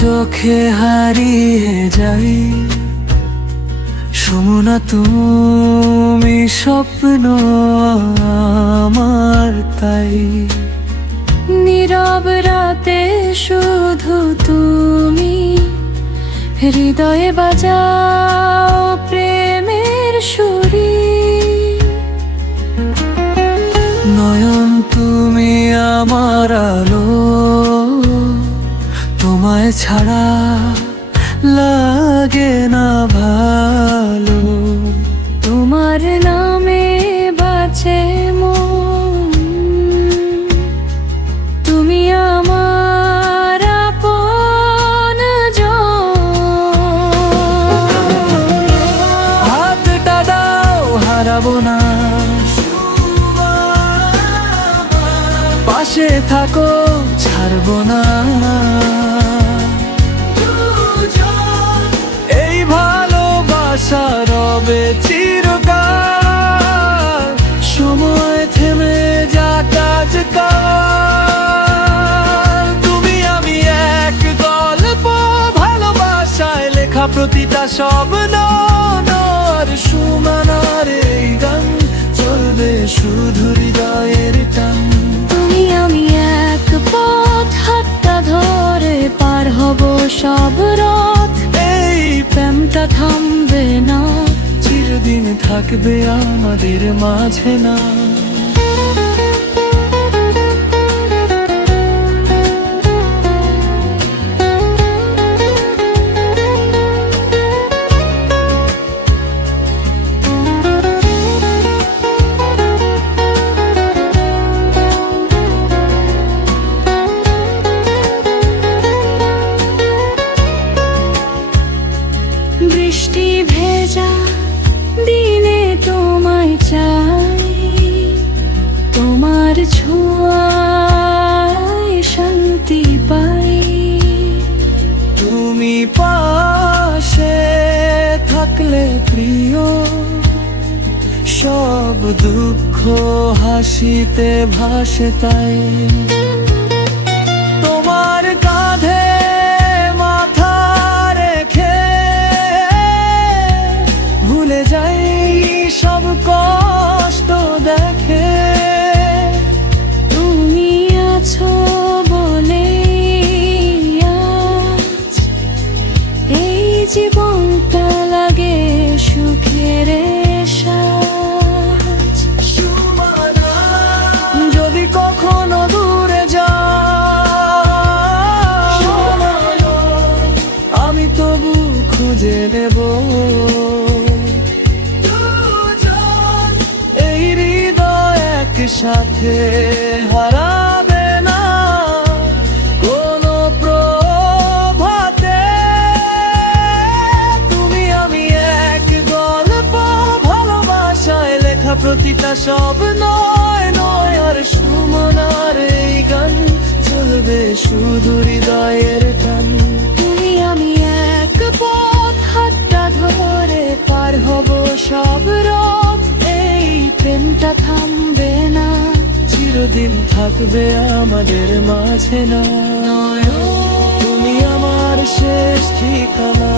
চোখে হারিয়ে যাই, সুমনা তুমি স্বপ্ন আমার তাই। নীরব রাতে শুধু তুমি, হৃদয়ে বাজাও প্রেমের সুরি। নয়ন তুমি আমার আলো, তোমায় ছাড়া লাগে না ভালো। তোমার নামে বাঁচে মন, তুমি আমার আপনজন। হাতটা দাও, হারাবো না, পাশে থাকো, ছাড়বো না। এই ভালোবাসা রবে চিরকাল, সময় থেমে যা কাজ কাল। তুমি আমি এক গল্প, ভালোবাসায় লেখা প্রতিটা স্বপ্ন। আর সুমনার এই গান চলবে শুধু হৃদয়ের টান। তুমি আমি এক পথ, হাতটা ধরে পার হব সব রথ। এই প্রেমটা থামবে না, চিরদিন থাকবে আমাদের মাঝে না। বৃষ্টি ভেজা দিনে তোমায় চাই, তোমার ছোঁয়ায় শান্তি পাই। তুমি পাশে থাকলে প্রিয়, সব দুঃখ হাসিতে ভাসে তাই। তোমার কাঁধে মাথা রেখে ভুলে যাই সব কষ্ট দেখে। তুমি আছো বলে আজ এই জীবনটা লাগে সুখের সাজ। যদি কখনো দূরে যাও, আমি তবু খুঁজে নেব। এই হৃদয় একসাথে হারাবে না কোনো প্রভাতে। তুমি আমি এক গল্প, ভালোবাসায় লেখা প্রতিটা সব নয় নয়। আর সুমনার এই গান চলবে শুধু হৃদয়ের টান। তুমি আমি এক পথ, হাতটা ধরে পার হব সব রথ। এই প্রেমটা থামবে না, চিরদিন থাকবে আমাদের মাঝে না। তুমি আমার শেষ ঠিকানা।